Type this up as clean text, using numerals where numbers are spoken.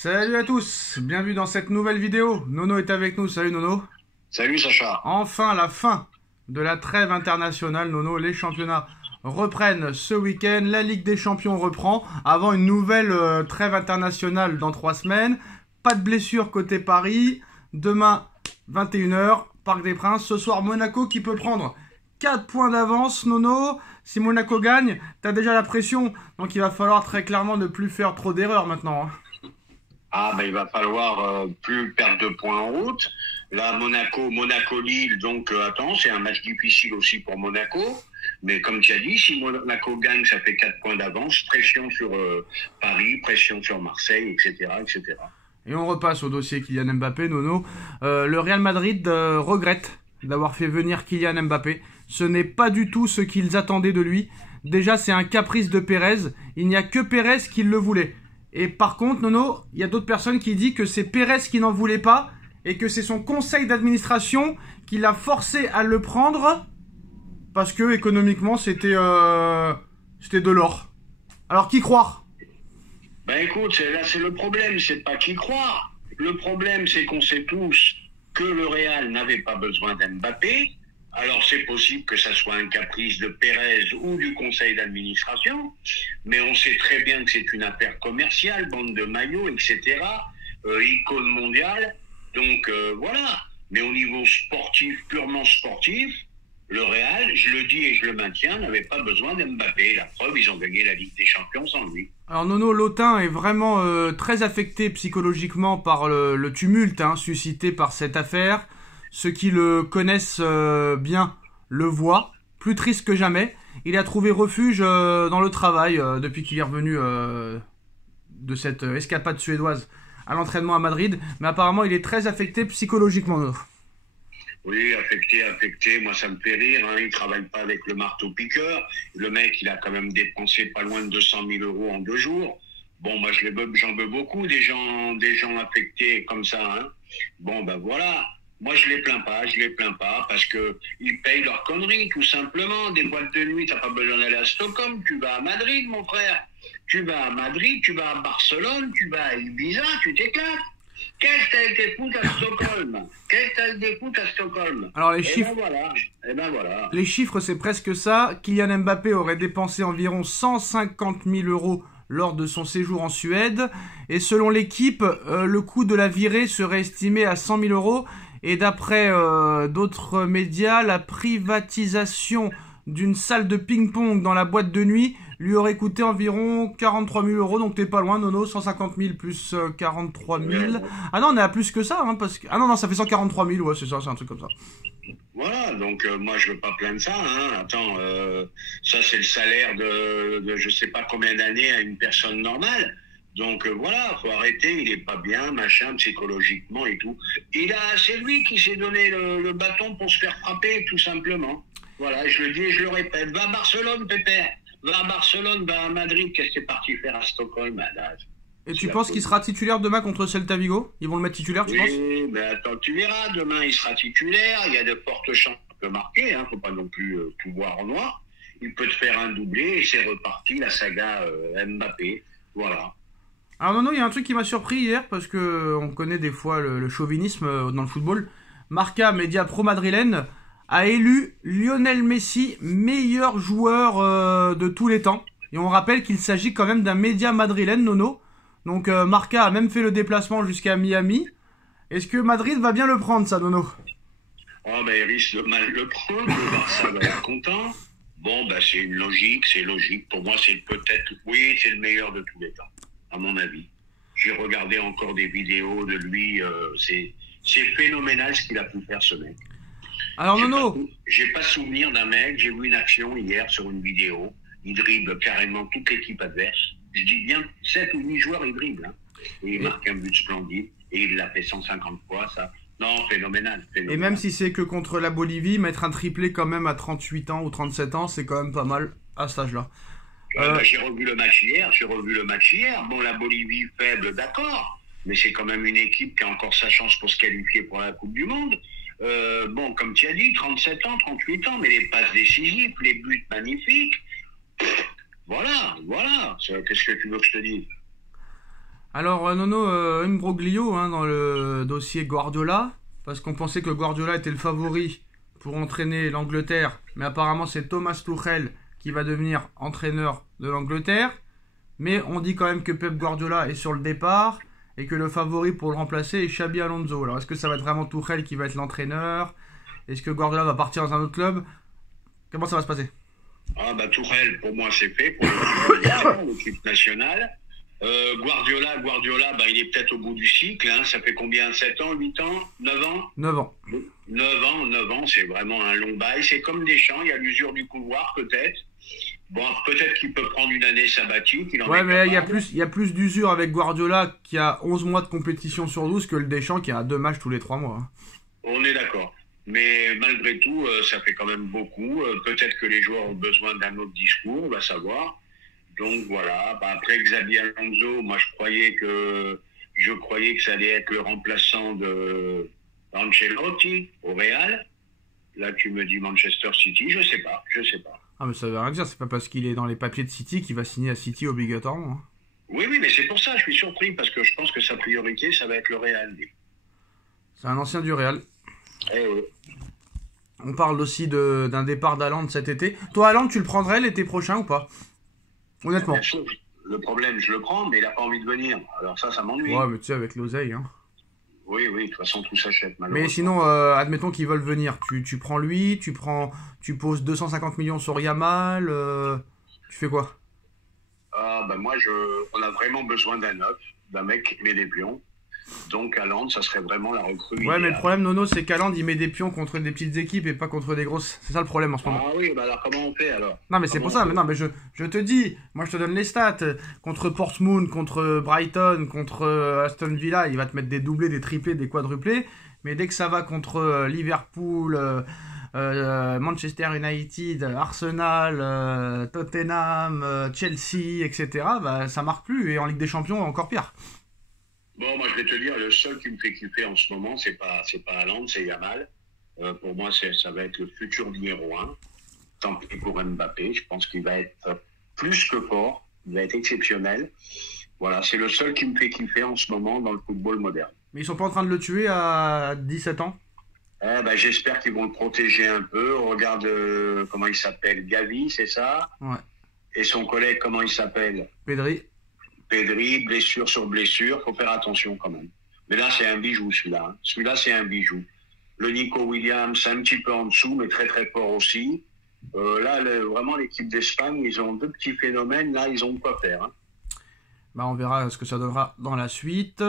Salut à tous, bienvenue dans cette nouvelle vidéo. Nono est avec nous, salut Nono. Salut Sacha. Enfin la fin de la trêve internationale, Nono. Les championnats reprennent ce week-end, la Ligue des Champions reprend avant une nouvelle trêve internationale dans 3 semaines. Pas de blessure côté Paris. Demain 21h, Parc des Princes. Ce soir Monaco qui peut prendre 4 points d'avance, Nono. Si Monaco gagne, t'as déjà la pression, donc il va falloir très clairement ne plus faire trop d'erreurs maintenant, hein. Il va falloir plus perdre de points en route. Là, Monaco-Lille, donc attends, c'est un match difficile aussi pour Monaco. Mais comme tu as dit, si Monaco gagne, ça fait 4 points d'avance. Pression sur Paris, pression sur Marseille, etc., etc. Et on repasse au dossier Kylian Mbappé, Nono. Le Real Madrid regrette d'avoir fait venir Kylian Mbappé. Ce n'est pas du tout ce qu'ils attendaient de lui. Déjà, c'est un caprice de Pérez. Il n'y a que Pérez qui le voulait. Et par contre, Nono, il y a d'autres personnes qui disent que c'est Pérez qui n'en voulait pas et que c'est son conseil d'administration qui l'a forcé à le prendre parce que économiquement c'était de l'or. Alors qui croire? Écoute, là c'est le problème, c'est pas qui croire. Le problème c'est qu'on sait tous que le Real n'avait pas besoin d'Mbappé. Alors c'est possible que ça soit un caprice de Pérez ou du conseil d'administration, mais on sait très bien que c'est une affaire commerciale, bande de maillots, etc., icône mondiale, donc voilà. Mais au niveau sportif, purement sportif, le Real, je le dis et je le maintiens, n'avait pas besoin d'Mbappé. La preuve, ils ont gagné la Ligue des Champions sans lui. Alors Nono, l'Autun est vraiment très affecté psychologiquement par le tumulte suscité par cette affaire. Ceux qui le connaissent bien le voient, plus triste que jamais. Il a trouvé refuge dans le travail depuis qu'il est revenu de cette escapade suédoise à l'entraînement à Madrid. Mais apparemment, il est très affecté psychologiquement. Oui, affecté. Moi, ça me fait rire. Il travaille pas avec le marteau-piqueur. Le mec, il a quand même dépensé pas loin de 200 000 euros en 2 jours. Bon, moi, j'en veux beaucoup des gens affectés comme ça. Voilà. Moi, je les plains pas, parce que ils payent leurs conneries, tout simplement. Des boîtes de nuit, t'as pas besoin d'aller à Stockholm, tu vas à Madrid, mon frère. Tu vas à Madrid, tu vas à Barcelone, tu vas à Ibiza, tu t'éclates. Qu'est-ce que t'as été foutre à Stockholm? Alors les chiffres, voilà. Les chiffres, c'est presque ça. Kylian Mbappé aurait dépensé environ 150 000 euros lors de son séjour en Suède. Et selon l'équipe, le coût de la virée serait estimé à 100 000 euros. Et d'après d'autres médias, la privatisation d'une salle de ping-pong dans la boîte de nuit lui aurait coûté environ 43 000 euros. Donc t'es pas loin, Nono, 150 000 plus 43 000. Ah non, on est à plus que ça, parce que... Ah non, ça fait 143 000, ouais, c'est ça, c'est un truc comme ça. Voilà, donc moi je veux pas plaindre ça. Attends, ça c'est le salaire de je sais pas combien d'années à une personne normale. Donc voilà, faut arrêter, il est pas bien, machin, psychologiquement et tout. C'est lui qui s'est donné le bâton pour se faire frapper, tout simplement. Voilà, je le dis et je le répète. Va à Barcelone, Pépère. Va à Barcelone, va à Madrid, qu'est-ce que t'es parti faire à Stockholm, Et tu penses qu'il sera titulaire demain contre Celta Vigo? Ils vont le mettre titulaire, tu penses? Oui, mais attends, tu verras, demain il sera titulaire, il y a de fortes chances qu'il peut marquer, faut pas non plus tout voir en noir. Il peut te faire un doublé et c'est reparti, la saga Mbappé, voilà. Alors Nono, il y a un truc qui m'a surpris hier, parce que on connaît des fois le chauvinisme dans le football. Marca, média pro-madrilène, a élu Lionel Messi meilleur joueur de tous les temps. Et on rappelle qu'il s'agit quand même d'un média madrilène, Nono. Donc Marca a même fait le déplacement jusqu'à Miami. Est-ce que Madrid va bien le prendre, ça, Nono? Il risque de mal le prendre, le Barça va être content. C'est c'est logique. Pour moi, c'est le meilleur de tous les temps, à mon avis. J'ai regardé encore des vidéos de lui, c'est phénoménal ce qu'il a pu faire, ce mec. Alors Nono, j'ai pas souvenir d'un mec, j'ai vu une action hier sur une vidéo, il dribble carrément toute l'équipe adverse. Je dis bien 7 ou 8 joueurs, il dribble. Et il marque un but splendide, et il l'a fait 150 fois, ça. Non, phénoménal. Et même si c'est que contre la Bolivie, mettre un triplé quand même à 38 ans ou 37 ans, c'est quand même pas mal à cet âge-là. J'ai revu le match hier. Bon, la Bolivie faible, d'accord, mais c'est quand même une équipe qui a encore sa chance pour se qualifier pour la Coupe du Monde. Comme tu as dit, 37 ans, 38 ans, mais les passes décisives, les buts magnifiques. Voilà. Qu'est-ce que tu veux que je te dise? Alors, Nono, Imbroglio hein, dans le dossier Guardiola, parce qu'on pensait que Guardiola était le favori pour entraîner l'Angleterre, mais apparemment c'est Thomas Tuchel qui va devenir entraîneur de l'Angleterre. Mais on dit quand même que Pep Guardiola est sur le départ et que le favori pour le remplacer est Xabi Alonso. Alors, est-ce que ça va être vraiment Tuchel qui va être l'entraîneur? Est-ce que Guardiola va partir dans un autre club? Comment ça va se passer? Ah bah Tourelle, pour moi, c'est fait pour l'équipe nationale. Guardiola, bah, il est peut-être au bout du cycle. Hein. Ça fait combien? 7 ans, 8 ans, 9 ans? 9 ans. 9 ans, c'est vraiment un long bail. C'est comme Deschamps, il y a l'usure du pouvoir, peut-être. Bon, peut-être qu'il peut prendre une année sabbatique. Ouais, mais il y a plus d'usure avec Guardiola qui a 11 mois de compétition sur 12 que le Deschamps qui a 2 matchs tous les 3 mois. Hein. On est d'accord. Mais malgré tout, ça fait quand même beaucoup. Peut-être que les joueurs ont besoin d'un autre discours, on va savoir. Donc voilà. Bah, après Xabi Alonso, moi je croyais que ça allait être le remplaçant de Ancelotti au Real. Là, tu me dis Manchester City, je sais pas. Ah, mais ça veut rien dire, c'est pas parce qu'il est dans les papiers de City qu'il va signer à City obligatoirement. Hein. Oui, mais c'est pour ça, je suis surpris, parce que je pense que sa priorité, ça va être le Real. C'est un ancien du Real. Eh oui. On parle aussi d'un départ d'Haaland cet été. Toi, Haaland, tu le prendrais l'été prochain ou pas? Honnêtement. Bien sûr, le problème, je le prends, mais il n'a pas envie de venir. Alors ça m'ennuie. Ouais, mais tu sais, avec l'oseille. Hein. Oui, de toute façon, tout s'achète, malheureusement. Mais sinon, admettons qu'ils veulent venir. Tu prends lui, tu poses 250 millions sur Yamal. Tu fais quoi? Ah, ben moi, on a vraiment besoin d'un neuf, d'un mec qui met des pions. Donc, Haaland, ça serait vraiment la recrue. Ouais, idéale. mais le problème, Nono, c'est qu'Haaland, il met des pions contre des petites équipes et pas contre des grosses. C'est ça le problème en ce moment. Ah oui, bah alors comment on fait alors? Non, mais c'est pour ça. Mais non, mais je te dis, moi je te donne les stats. Contre Portsmouth, contre Brighton, contre Aston Villa, il va te mettre des doublés, des triplés, des quadruplés. Mais dès que ça va contre Liverpool, Manchester United, Arsenal, Tottenham, Chelsea, etc., bah, ça marque plus. Et en Ligue des Champions, encore pire. Bon, moi, je vais te dire, le seul qui me fait kiffer en ce moment, c'est pas Haaland, c'est Yamal. Pour moi, ça va être le futur numéro 1. Tant pis pour Mbappé. Je pense qu'il va être plus que fort. Il va être exceptionnel. Voilà, c'est le seul qui me fait kiffer en ce moment dans le football moderne. Mais ils sont pas en train de le tuer à 17 ans? J'espère qu'ils vont le protéger un peu. Regarde comment il s'appelle. Gavi, c'est ça? Ouais. Et son collègue, comment il s'appelle? Pedri, blessure sur blessure. Faut faire attention quand même. Mais là, c'est un bijou, celui-là. Hein. Celui-là, c'est un bijou. Le Nico Williams, un petit peu en dessous, mais très très fort aussi. Vraiment, l'équipe d'Espagne, ils ont 2 petits phénomènes. Là, ils ont de quoi faire. Hein. Bah, on verra ce que ça donnera dans la suite.